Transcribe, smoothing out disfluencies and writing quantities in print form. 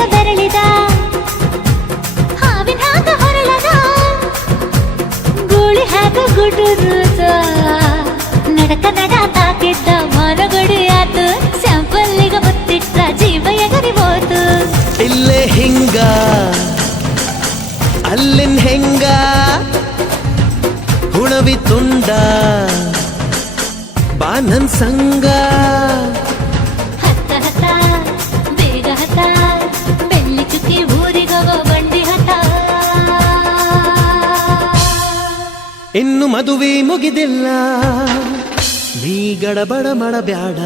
ಅಂತ ಬೆರಳಿದ ಹಾವಿನ ಹಾಗ ಹೊರಳದ ಗೂಳಿ ಹಾಗ ಗುಡುರುದ ನಡಕ ನಡ ತಾಕಿದ್ದ ಮನಗಡಿ ಆತು ಸ್ಯಾಂಪಲ್ಲಿಗ ಮುತ್ತಿಟ್ಟ ಜೀವ ಎಗರಿ ಹೋತು ಇಲ್ಲೇ ಹಿಂಗ ಅಲ್ಲಿನ್ ಹೆಂಗ ಹುಣವಿ ತುಂಡ ಬಾ ನನ್ ಸಂಗ ಹತ್ತ ಹತ್ತ ಬೇಗ ಹತ್ತ ಬೆಳ್ಳಿ ಚುಕ್ಕಿ ಊರಿಗವ ಬಂಡಿ ಹತ್ತ ಇನ್ನು ಮದುವೆ ಮುಗಿದಿಲ್ಲ ನೀ ಗಡಬಡ ಮಾಡಬ್ಯಾಡ